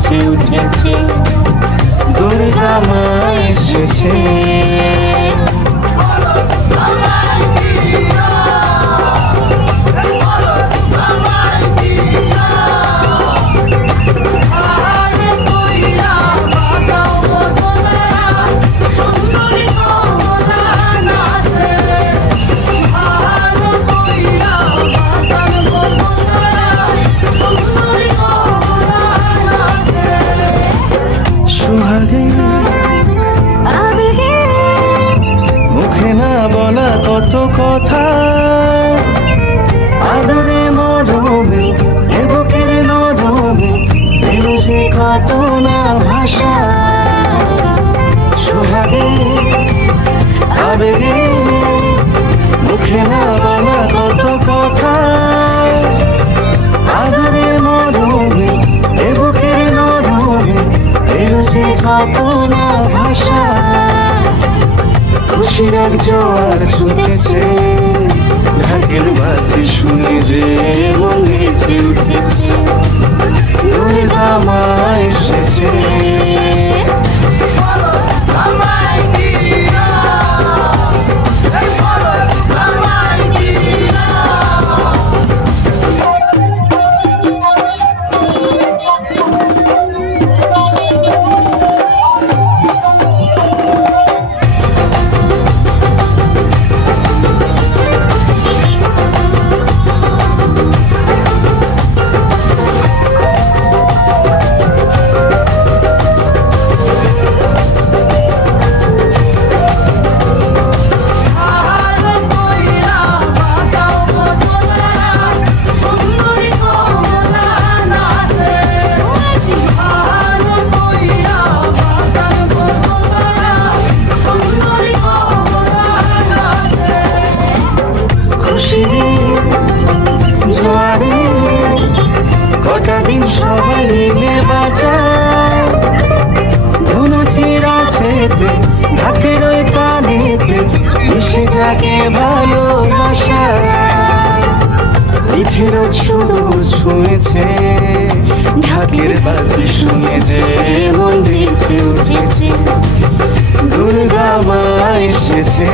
নেচে উঠেছে, দুর্গা মা এসেছে। সোহাগে আবেগে মুখে না বলা কত কথা, আদরে মরমে এ বুকের নরমে এলো যে কত না ভাষা। সোহাগে আবেগে মুখে না বলা কত কথা, আদরে মরমে এ বুকের নরমে এলো যে কত না ভাষা। খুশির এক জোয়ার ছুটেছে, ঢাকের বাতি শুনে যে মন নেচে উঠেছে, দুর্গা মা এসেছে। জোয়ারে কটা দিন সবাই মিলে বাজায়, ধুনো চিরাচেতে ঢাকের ওই তালেতে মিশে জাগে ভালোবাসা। পিঠের সুদূর ছুঁয়েছে, ঢাকের বাতি শুনে যে মন নেচে উঠেছে, দুর্গা মা এসেছে।